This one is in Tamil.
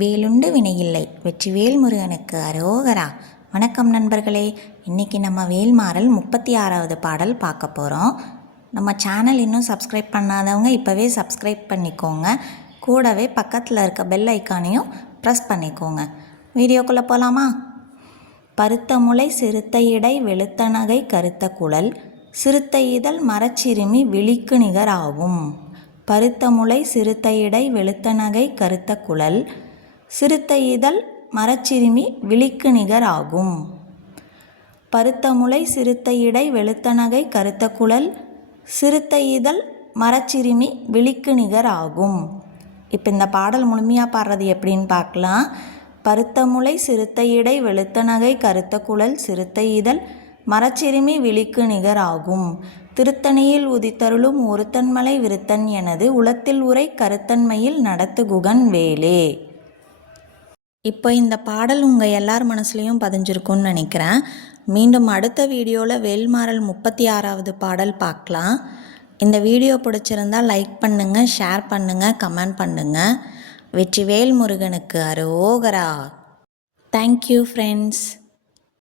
வேலுண்டு வினையில்லை. வெற்றிவேல் முருகனுக்கு அரோகரா. வணக்கம் நண்பர்களே. இன்றைக்கி நம்ம வேல்மாறல் 36வது பாடல் பார்க்க போகிறோம். நம்ம சேனல் இன்னும் சப்ஸ்கிரைப் பண்ணாதவங்க இப்போவே சப்ஸ்கிரைப் பண்ணிக்கோங்க. கூடவே பக்கத்தில் இருக்க பெல் ஐக்கானையும் ப்ரெஸ் பண்ணிக்கோங்க. வீடியோக்குள்ளே போகலாமா? பருத்த முளை சிறுத்த இடை வெளுத்த நகை கருத்த குழல் சிறுத்த இதழ் மரச்சிறுமி விழிக்கு நிகராகும். பருத்த முளை சிறுத்த இடை வெளுத்த நகை கருத்த குழல் சிறுத்த இதழ் மரச்சிறுமி விழிக்கு நிகராகும். பருத்த முளை சிறுத்த இடை வெளுத்த நகை கருத்த குழல் சிறுத்த இதழ் மரச்சிறுமி விழிக்கு நிகராகும். இப்போ இந்த பாடல் முழுமையாக பாடுறது எப்படின்னு பார்க்கலாம். பருத்த முளை சிறுத்த இடை வெளுத்த நகை கருத்த குழல் சிறுத்த இதழ் மரச்சிறுமி விழிக்கு நிகராகும். திருத்தணியில் உதித்தருளும் ஒருத்தன்மலை விருத்தன் எனது உளத்தில் உரை கருத்தன்மையில் நடத்து குகன் வேலே. இப்போ இந்த பாடல் உங்கள் எல்லார் மனசுலையும் பதிஞ்சிருக்குன்னு நினைக்கிறேன். மீண்டும் அடுத்த வீடியோவில் வேல்மாறல் 36வது பாடல் பார்க்கலாம். இந்த வீடியோ பிடிச்சிருந்தால் லைக் பண்ணுங்கள், ஷேர் பண்ணுங்கள், கமெண்ட் பண்ணுங்கள். வெற்றிவேல் முருகனுக்கு அரோகரா. Thank you friends.